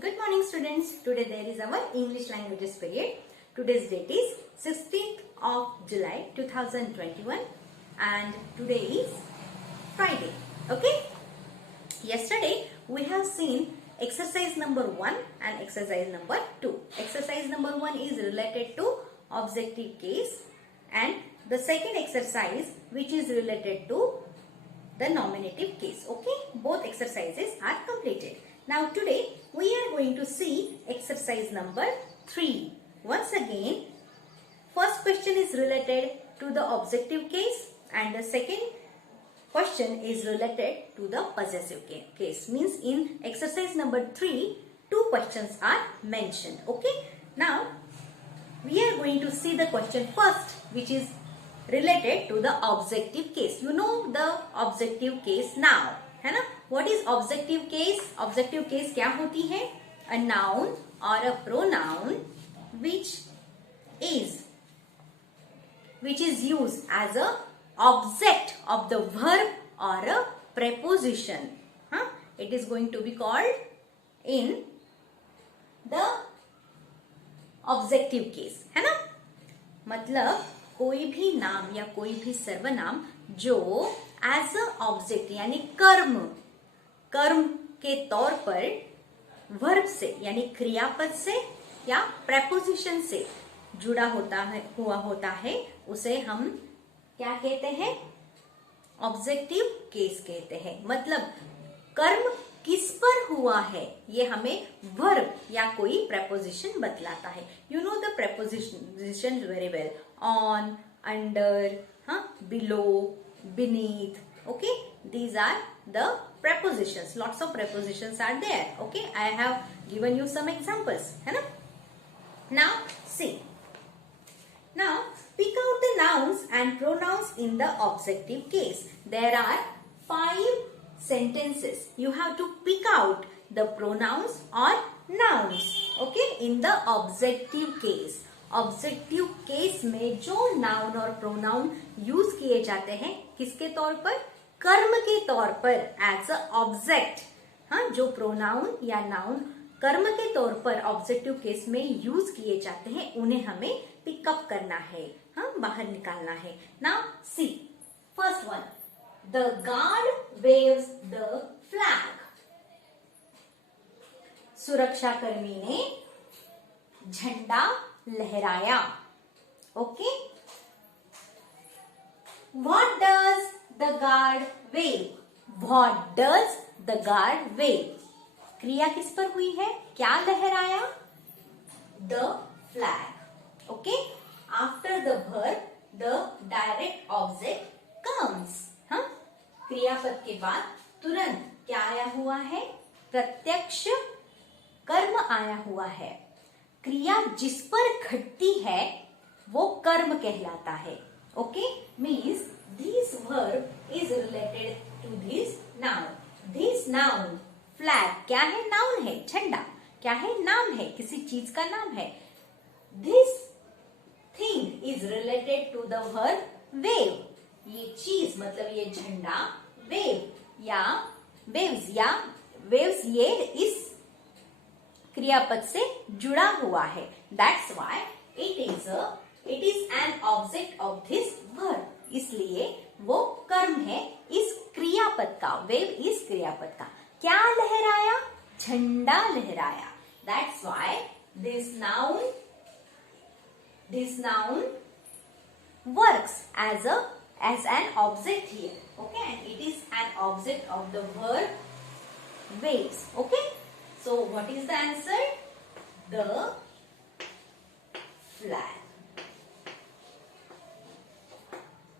Good morning students. Today there is our English languages period. Today's date is 16th of July 2021 and today is Friday. Okay. Yesterday we have seen exercise number 1 and exercise number 2. Exercise number 1 is related to objective case and the second exercise which is related to the nominative case. Okay. Both exercises are completed. Now today we are going to see exercise number 3. Once again, first question is related to the objective case and the second question is related to the possessive case. Means in exercise number 3, 2 questions are mentioned. Okay. Now we are going to see the question first which is related to the objective case. You know the objective case now. है ना? What is objective case? Objective case क्या होती है? A noun or a pronoun which is used as a object of the verb or a preposition. It is going to be called in the objective case. है ना? मतलब कोई भी नाम या कोई भी सर्वनाम जो एज अ ऑब्जेक्ट यानी कर्म के तौर पर वर्ब से यानी क्रियापद से या प्रेपोजिशन से जुड़ा होता है उसे हम क्या कहते हैं? ऑब्जेक्टिव केस कहते हैं. मतलब कर्म किस पर हुआ है ये हमें वर्ब या कोई प्रेपोजिशन बतलाता है. You know the preposition very well. On, under, below, beneath. Okay, these are the prepositions. Lots of prepositions are there. Okay, I have given you some examples. है ना? Now see. Now pick out the nouns and pronouns in the objective case. There are 5 sentences. You have to pick out the pronouns or nouns. Okay, in the objective case. Objective case में जो noun और pronoun use किए जाते हैं किसके तौर पर? कर्म के तौर पर एज अ ऑब्जेक्ट. जो प्रोनाउन या नाउन कर्म के तौर पर ऑब्जेक्टिव केस में यूज किए जाते हैं उन्हें हमें पिकअप करना है, बाहर निकालना है. Now see first one. The guard waves the flag. सुरक्षाकर्मी ने झंडा लहराया. Okay. What does the guard wave? What does the guard wave? क्रिया किस पर हुई है? क्या लहराया? The flag. Okay. After the verb, the direct object comes. क्रियापद के बाद तुरंत क्या आया हुआ है? प्रत्यक्ष कर्म आया हुआ है. क्रिया जिस पर घटती है वो कर्म कहलाता है. Okay. Means this verb is related to this noun. This noun flag क्या है? नाउन है. झंडा क्या है? नाम है. किसी चीज का नाम है. This thing is related to the verb wave. ये चीज मतलब ये झंडा वेव या वेव्स ये इस क्रियापद से जुड़ा हुआ है. That's why it is an object of this verb. इसलिए वो कर्म है इस क्रियापद का. वेव इस क्रियापद का. क्या लहराया? झंडा लहराया. That's why this noun works as an object here. Okay. And it is an object of the verb waves. Okay. So what is the answer? The flag.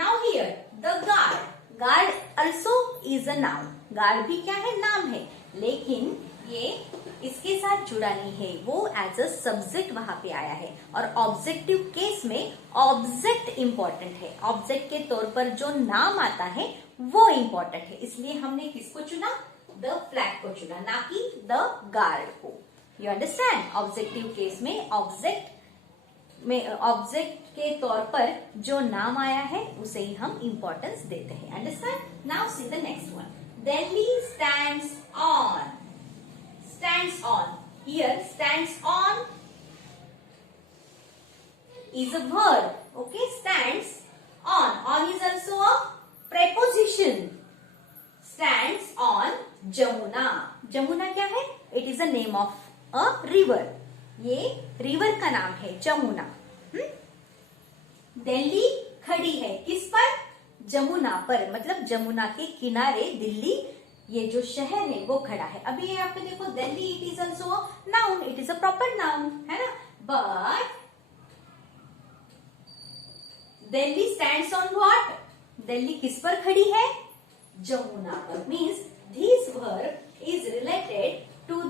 Now here the guard. Guard also is a noun. Guard भी क्या है? नाम है. लेकिन ये इसके साथ जुड़ा नहीं है. वो एज अ सब्जेक्ट वहां पे आया है. और ऑब्जेक्टिव केस में ऑब्जेक्ट इंपॉर्टेंट है. ऑब्जेक्ट के तौर पर जो नाम आता है वो इंपॉर्टेंट है. इसलिए हमने किसको चुना? द फ्लैग को चुना, ना कि द गार्ड को. You understand? ऑब्जेक्टिव केस में ऑब्जेक्ट के तौर पर जो नाम आया है उसे ही हम इंपॉर्टेंस देते हैं. Understand? Now see the next one. Delhi stands on. here stands on is a verb. Okay, stands on. On is also a preposition. Stands on Jamuna. Jamuna क्या है? It is a name of a river. ये river का नाम है जमुना. दिल्ली खड़ी है किस पर? जमुना पर. मतलब जमुना के किनारे दिल्ली ये जो शहर है वो खड़ा है. अभी ये आप देखो Delhi it is also a noun. It is a proper noun है ना. But Delhi stands on what? Delhi किस पर खड़ी है? जमुना पर. Means this verb is related to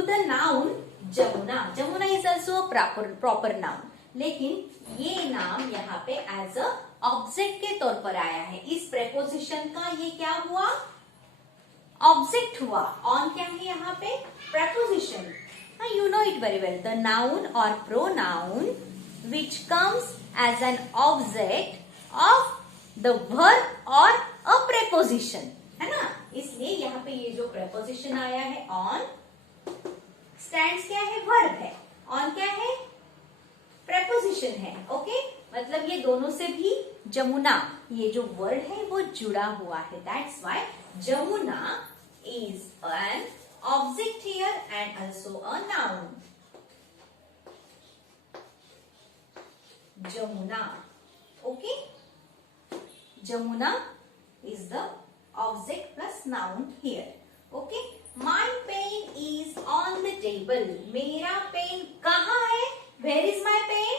the noun Jamuna. Jamuna is also proper noun. लेकिन ये नाम यहाँ पे एज अ ऑब्जेक्ट के तौर पर आया है. इस प्रेपोजिशन का ये क्या हुआ? ऑब्जेक्ट हुआ. ऑन क्या है यहाँ पे? Preposition. You know it very well. The noun or pronoun which comes as an object of the verb or a preposition, है ना. इसलिए यहाँ पे ये जो preposition आया है on, stands क्या है? verb है. on क्या है? preposition है. ओके मतलब ये दोनों से भी जमुना ये जो वर्ड है वो जुड़ा हुआ है. That's why Jamuna is an object here and also a noun. Jamuna. Okay? Jamuna is the object plus noun here. Okay? My pen is on the table. मेरा पेन कहाँ है? Where is my pen?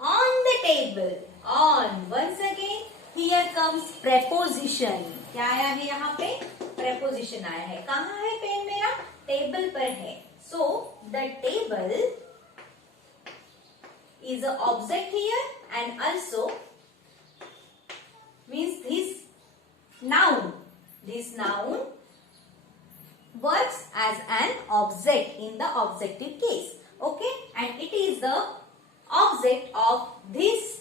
On the table. On. Once again, here comes preposition. क्या आया है यहाँ पे? Preposition आया है. कहाँ है पेन मेरा? टेबल पर है. So the table is an object here and also means this noun works as an object in the objective case. Okay, and it is the object of this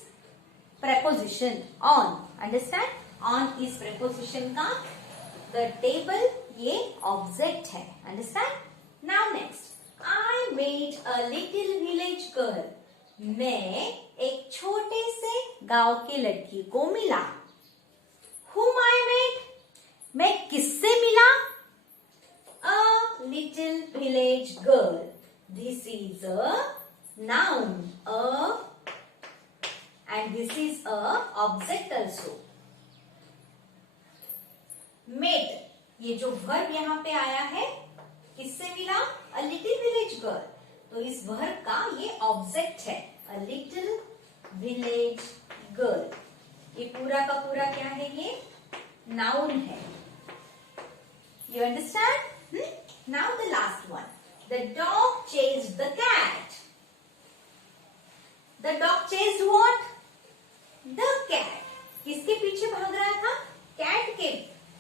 preposition on. Understand? On is preposition का. The table ये object है. Understand? Now next, I met a little village girl. मैं एक छोटे से गांव की लड़की को मिला. Whom I met? मैं किससे मिला? A little village girl. This is a noun. And this is a object also. Met ये जो वर्ब यहाँ पे आया है किससे मिला? A little village girl. तो इस वर्ब का ये ऑब्जेक्ट है. A little village girl. ये पूरा का पूरा क्या है? ये नाउन है. You understand? Now the last one. The dog chased the cat. The dog chased what? The cat. किसके पीछे भाग रहा था? Cat के.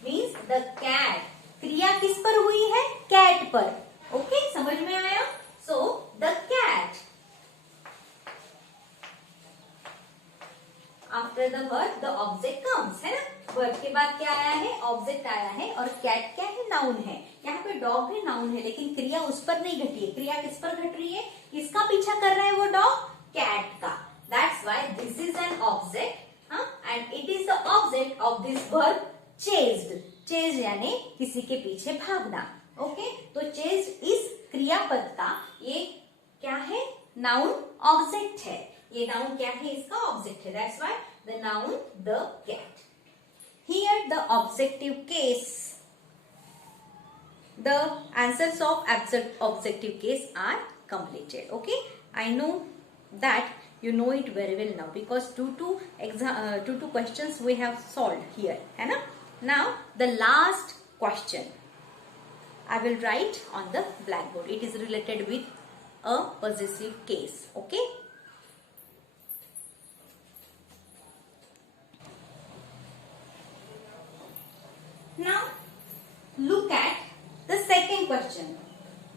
Means the cat. क्रिया किस पर हुई है? Cat पर. Okay, समझ में आया? So the cat. After the verb, the object comes, है ना. वर्ब के बाद क्या आया है? ऑब्जेक्ट आया है. और कैट क्या है? नाउन है. यहाँ पे डॉग भी नाउन है लेकिन क्रिया उस पर नहीं घटी है. क्रिया किस पर घट रही है? किसका पीछा कर रहा है वो डॉग? कैट का. That's why this is an object, and it is the object of this verb chased. Chased यानी किसी के पीछे भागना. ओके, तो chased इस क्रियापद का ये क्या है? नाउन ऑब्जेक्ट है. ये नाउन क्या है? इसका ऑब्जेक्ट है. That's why the noun the cat. Here the objective case, the answers of objective case are completed. Okay, I know that you know it very well now because two questions we have solved here, है ना. Now the last question I will write on the blackboard. It is related with a possessive case. Okay. Now look at the second question.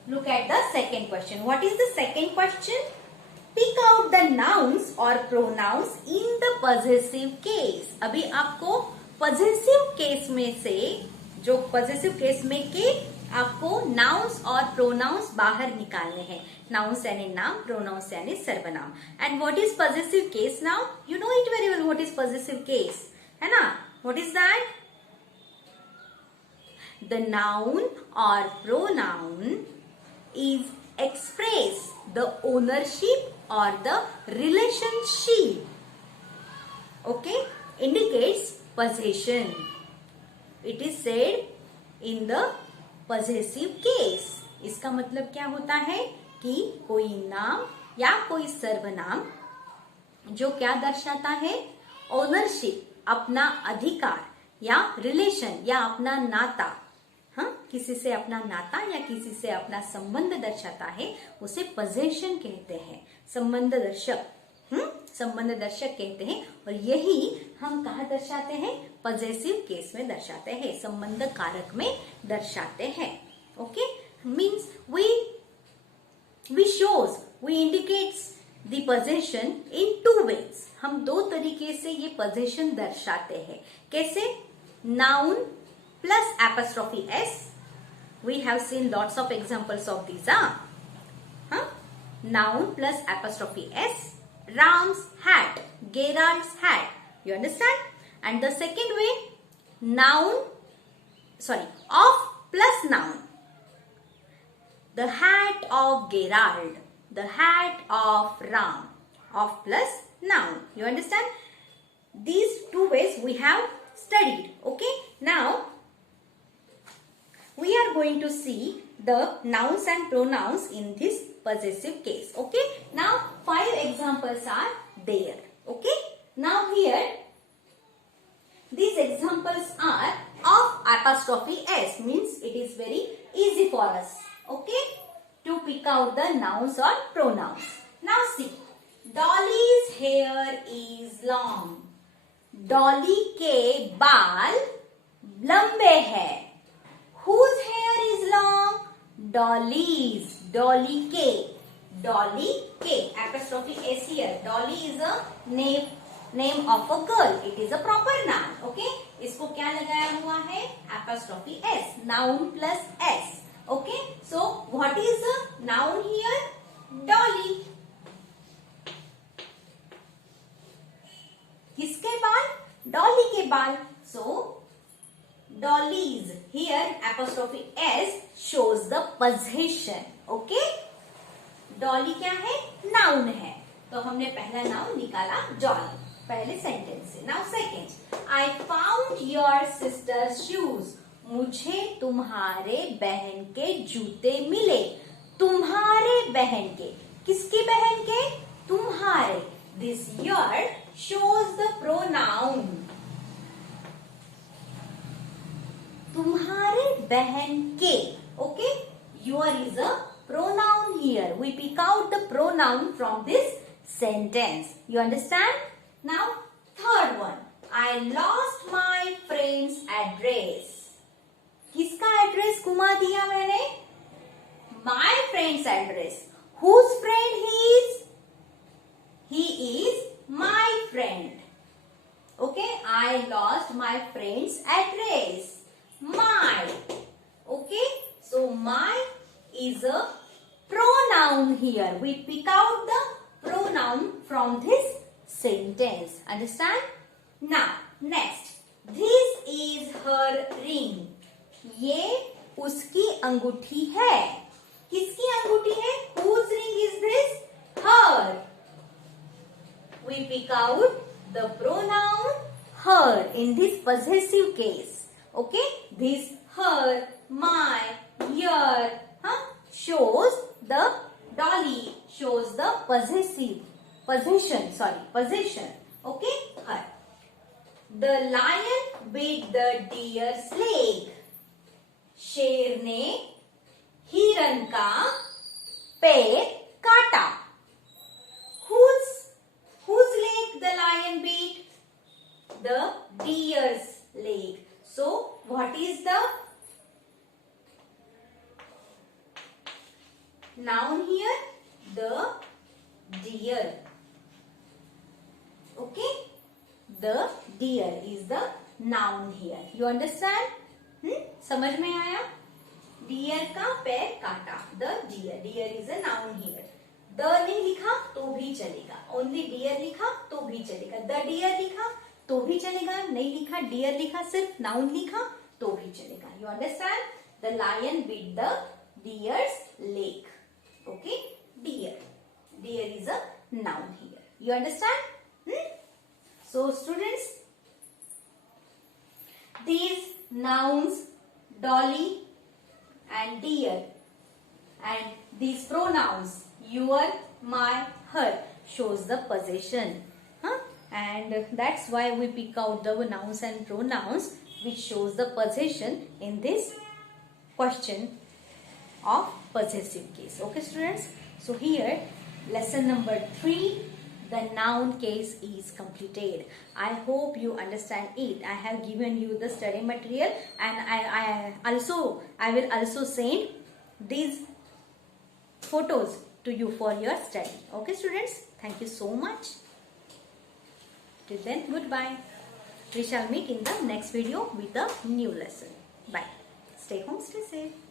Look at the second question. What is the second question? Pick out the nouns or pronouns in the possessive case. अभी आपको possessive case में से जो positive case में कि आपको nouns और pronounce बाहर निकालने हैं. नाउन्स यानी नाम, प्रोनाउंस यानी सर्वनाम. And what is positive case now? You know it very well what is positive case, है ना? What is that? The noun or pronoun is express the ownership or the relationship. Okay, indicates possession. It is said in the possessive case. इसका मतलब क्या होता है कि कोई नाम या कोई सर्वनाम जो क्या दर्शाता है? ओनरशिप, अपना अधिकार, या रिलेशन या अपना नाता, हाँ, किसी से अपना नाता या किसी से अपना संबंध दर्शाता है, उसे पोजेशन कहते हैं. संबंध दर्शक, संबंध दर्शक कहते हैं. और यही हम कहा दर्शाते हैं? पॉजिटिव केस में दर्शाते हैं, संबंध कारक में दर्शाते हैं. Okay, means we shows, we indicates the possession in 2 ways. हम 2 तरीके से ये पोजेशन दर्शाते हैं. कैसे? Noun plus apostrophe s. We have seen lots of examples of these. Noun plus apostrophe s. Ram's hat, Gerard's hat. You understand? And the second way, of plus noun. The hat of Gerard, the hat of Ram. Of plus noun. You understand? These 2 ways we have studied. Okay? Now, we are going to see the nouns and pronouns in this possessive case. Okay, now 5 examples are there. Okay, now here these examples are of apostrophe s, means it is very easy for us, okay, to pick out the nouns or pronouns. Now see, Dolly's hair is long. Dolly के बाल लंबे हैं. Whose hair is long? Dolly's. Dolly के. Dolly के. Apostrophe s here. Dolly is a name of a girl. It is a proper noun. Okay? इसको क्या लगाया हुआ है? Apostrophe s. Noun plus s. Okay? So what is the noun here? Dolly. किसके बाल? Dolly के बाल. So Dolly's. Here apostrophe s shows the possession. Okay? Dolly क्या है? Noun है. तो हमने पहला नाउन निकाला Dolly. पहले सेंटेंस से. Now second. I found your sister's shoes. मुझे तुम्हारे बहन के जूते मिले. तुम्हारे बहन के. किसकी बहन के? तुम्हारे. This your shows the pronoun. तुम्हारे बहन के. Okay? Your is a pronoun here. We pick out the pronoun from this sentence. You understand? Now, third one. I lost my friend's address. किसका एड्रेस घुमा दिया मैंने? My friend's address. Whose friend he is? He is my friend. Okay? I lost my friend's address. My. Okay? So my is a pronoun here. We pick out the pronoun from this sentence. Understand? Now, next. This is her ring. ये उसकी अंगूठी है. किसकी अंगूठी है? Whose ring is this? Her. We pick out the pronoun her in this possessive case. Okay, this her, my, your shows the Dolly, shows the possession. Okay, her. The lion bit the deer's leg. शेर ने हिरन का पैर काटा. Whose leg the lion beat? The deer's leg. So, what is the noun here? The deer. Okay? The deer is the noun here. You understand? समझ में आया? Dear का पैर काटा, the deer, deer is a noun here. The नहीं लिखा तो भी चलेगा, ओनली डियर लिखा तो भी चलेगा, द डियर लिखा तो भी चलेगा, नहीं लिखा डियर लिखा, सिर्फ नाउन लिखा तो भी चलेगा। You understand? The lion beat the deer's leg. Okay, deer, deer is a noun here. You understand? So students, these nouns dolly and dear and these pronouns your, my, her shows the possession, and that's why we pick out the nouns and pronouns which shows the possession in this question of possessive case. Okay students, so here lesson number 3, the noun case is completed. I hope you understand it. I have given you the study material, and I will also send these photos to you for your study. Okay students, thank you so much. Till then, goodbye. We shall meet in the next video with a new lesson. Bye. Stay home, stay safe.